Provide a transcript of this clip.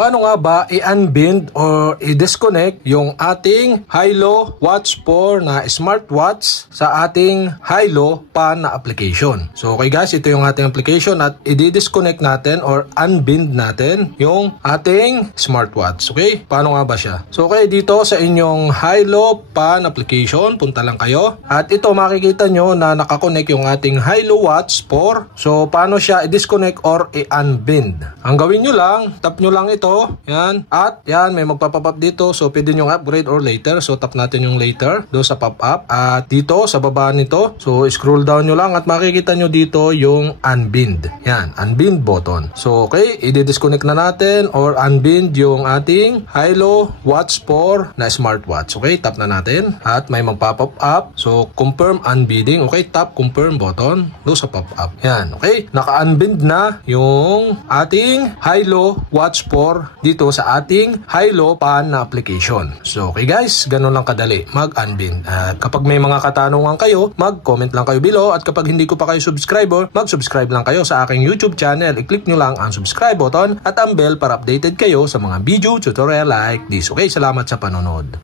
paano nga ba i-unbind or i-disconnect yung ating high-low watch 4 na smartwatch sa ating high-low pan na application. So okay guys, ito yung ating application at i-disconnect natin or unbind natin yung ating smartwatch. Okay, paano nga ba siya? So okay, dito sa inyong high-low pan application, punta lang kayo at ito makikita nyo na nakakonect yung ating high-low watch 4. So paano siya i-disconnect or i-unbind? Ang gawin nyo lang, tap nyo lang ito, yan, at yan, may magpapop up dito. So pwede nyo upgrade or later. So tap natin yung later do sa pop-up at dito sa baba nito, so scroll down nyo lang at makikita nyo dito yung unbind. Yan, unbind button. So okay, i-disconnect na natin or unbind yung ating high-low watch 4 na smartwatch. Okay, tap na natin at may magpapop up. So confirm unbinding. Okay, tap confirm button do sa pop-up. Yan, okay, naka-unbind na yung ating high-low watch 4 dito sa ating high-low pan na application. So okay guys, ganun lang kadali mag-unbind. At kapag may mga katanungan kayo, mag-comment lang kayo below at kapag hindi ko pa kayo subscriber, mag-subscribe lang kayo sa aking YouTube channel. I-click nyo lang ang subscribe button at ang bell para updated kayo sa mga video tutorial like this. Okay, salamat sa panonood.